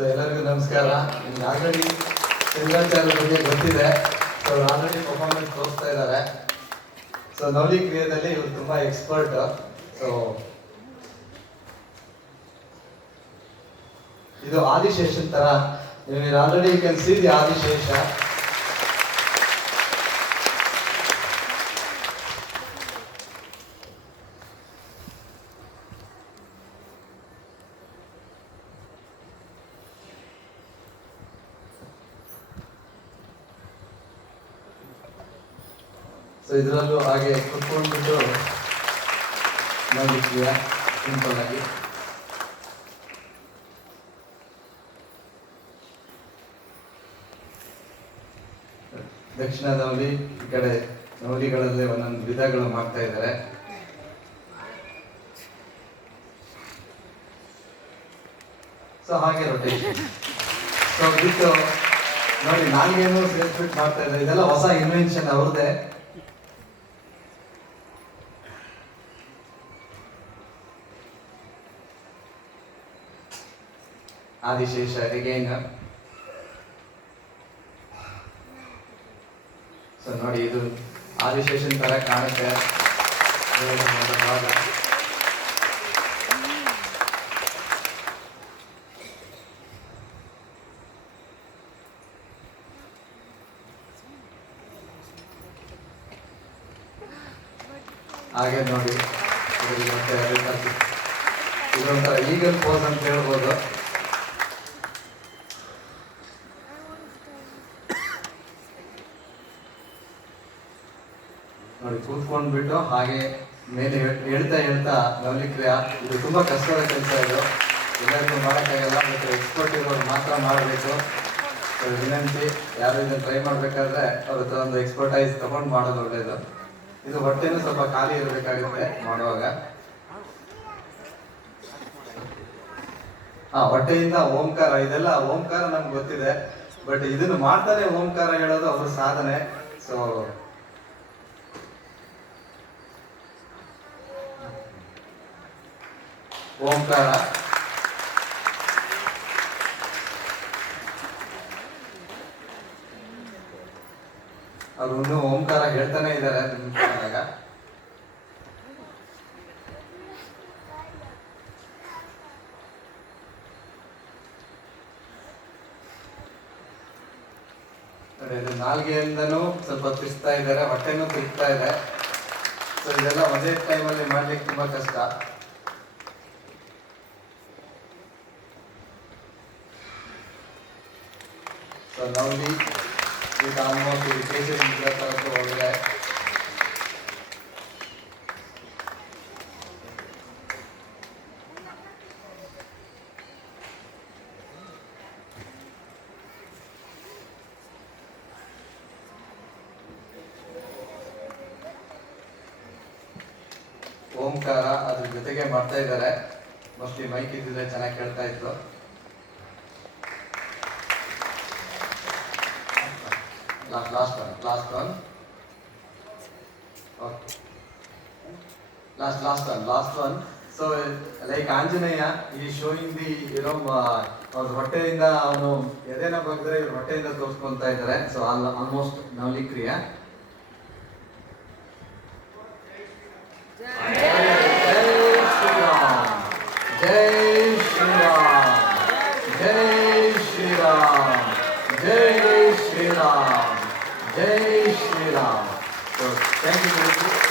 So ಎಲ್ಲರಿಗೂ ನಮಸ್ಕಾರ. ನಿಮ್ಗೆ ಆಲ್ರೆಡಿ ಸಿಂಗಾಚಾರ್ಯ ಬಗ್ಗೆ ಗೊತ್ತಿದೆ. ಸೊ ಆಲ್ರೆಡಿ ಪರ್ಫಾರ್ಮೆನ್ಸ್ ತೋರಿಸ್ತಾ ಇದ್ದಾರೆ. ಸೊ ನವಲಿ ಕ್ರಿಯೆಯಲ್ಲಿ ಇವರು ತುಂಬಾ ಎಕ್ಸ್ಪರ್ಟ್. ಸೊ ಇದು ಆದಿಶೇಷನ್ ತರ ನೀವು already you can see the Adishesha. So ಇದರಲ್ಲೂ ಹಾಗೆ ಕುತ್ಕೊಂಡ್ಬಿಟ್ಟು ನೋಡಿದ್ವಿ ಸಿಂಪಲ್ ಆಗಿ. ದಕ್ಷಿಣ ನವಲಿ, ಈ ಕಡೆ ನವಲಿಗಳಲ್ಲಿ ಒಂದೊಂದು ವಿಧಗಳು ಮಾಡ್ತಾ ಇದ್ದಾರೆ. ಸೊ ಹಾಗೆ ರೊಟೇಷನ್. ಸೊ ಬಿಟ್ಟು ನೋಡಿ ನಾಲ್ಗೇನು ಸೇರ್ಸ್ಬಿಟ್ಟು ಮಾಡ್ತಾ ಇದ್ದಾರೆ. ಇದೆಲ್ಲ ಹೊಸ ಇನ್ವೆನ್ಷನ್ ಅವ್ರದ್ದೇ. ಆದಿಶೇಷ ಅಗೇನ್. ಸೊ ನೋಡಿ ಇದು ಆದಿಶೇಷನ್ ತರ ಕಾಣುತ್ತೆ ಭಾಗ. ಹಾಗೆ ನೋಡಿ ಇದೊಂಥರ ಈಗಲ್ ಪೋಸ್ ಅಂತ ಹೇಳ್ಬೋದು. ನೋಡಿ ಕೂತ್ಕೊಂಡ್ಬಿಟ್ಟು ಹಾಗೆ ಮೇಲೆ ಹೇಳ್ತಾ ಹೇಳ್ತಾ ನವಲಿ ಕ್ರಿಯಾ. ಇದು ತುಂಬಾ ಕಷ್ಟದ ಕೆಲಸ. ಇದು ಎಲ್ಲರಿಗೂ ಮಾಡೋಕ್ಕಾಗಲ್ಲ, ಮತ್ತು ಎಕ್ಸ್ಪರ್ಟ್ ಇರೋರು ಮಾತ್ರ ಮಾಡಬೇಕು. ವಿನಂತಿ, ಯಾರು ಇದನ್ನು ಟ್ರೈ ಮಾಡಬೇಕಾದ್ರೆ ಅವ್ರ ಹತ್ರ ಒಂದು ಎಕ್ಸ್ಪರ್ಟೈಸ್ ತಗೊಂಡು ಮಾಡೋದು ಒಳ್ಳೇದು. ಇದು ಹೊಟ್ಟೆನೂ ಸ್ವಲ್ಪ ಖಾಲಿ ಇರಬೇಕಾಗುತ್ತೆ ಮಾಡುವಾಗ. ಹೊಟ್ಟೆಯಿಂದ ಓಂಕಾರ, ಇದೆಲ್ಲ ಓಂಕಾರ ನಮ್ಗೆ ಗೊತ್ತಿದೆ, ಬಟ್ ಇದನ್ನು ಮಾಡ್ತಾನೆ ಓಂಕಾರ ಹೇಳೋದು ಅವ್ರ ಸಾಧನೆ. ಸೊ ಓಂಕಾರ ಅವರು ಇನ್ನೂ ಓಂಕಾರ ಹೇಳ್ತಾನೆ ಇದ್ದಾರೆ. ನಾಲ್ಗೆಯಿಂದನೂ ಸ್ವಲ್ಪ ತಿರ್ಸ್ತಾ ಇದ್ದಾರೆ, ಹೊಟ್ಟೆನೂ ತಿರ್ಗ್ತಾ ಇದೆ. ಸೊ ಇದೆಲ್ಲ ಒಂದೇ ಟೈಮಲ್ಲಿ ಮಾಡ್ಲಿಕ್ಕೆ ತುಂಬಾ ಕಷ್ಟ. ಸೊ ನವಲಿ ಇದು ಆಲ್ಮೋಸ್ಟ್ ಇದು ಕೇಸರಿ ತರದ್ದು ಒಳಗಡೆ. ಓಂಕಾರ ಅದ್ರ ಜೊತೆಗೆ ಮಾಡ್ತಾ ಇದ್ದಾರೆ. ಮೋಸ್ಟ್ಲಿ ಮೈಕ್ ಇದ್ದಿದ್ರೆ ಚೆನ್ನಾಗಿ ಕೇಳ್ತಾ ಇತ್ತು. Last one. Okay. Last one. So like Anjaneya, he is showing the ಅವ್ರ ಹೊಟ್ಟೆಯಿಂದ ಅವನು ಎದೆನ ಬಗ್ದ್ರೆ ಇವ್ರ ಹೊಟ್ಟೆಯಿಂದ ತೋರಿಸ್ಕೊಂತಾ ಇದ್ದಾರೆ. ಸೊ ಆಲ್ಮೋಸ್ಟ್ ನವಲಿ ಕ್ರಿಯಾ. Jai Shri Ram. So thank you.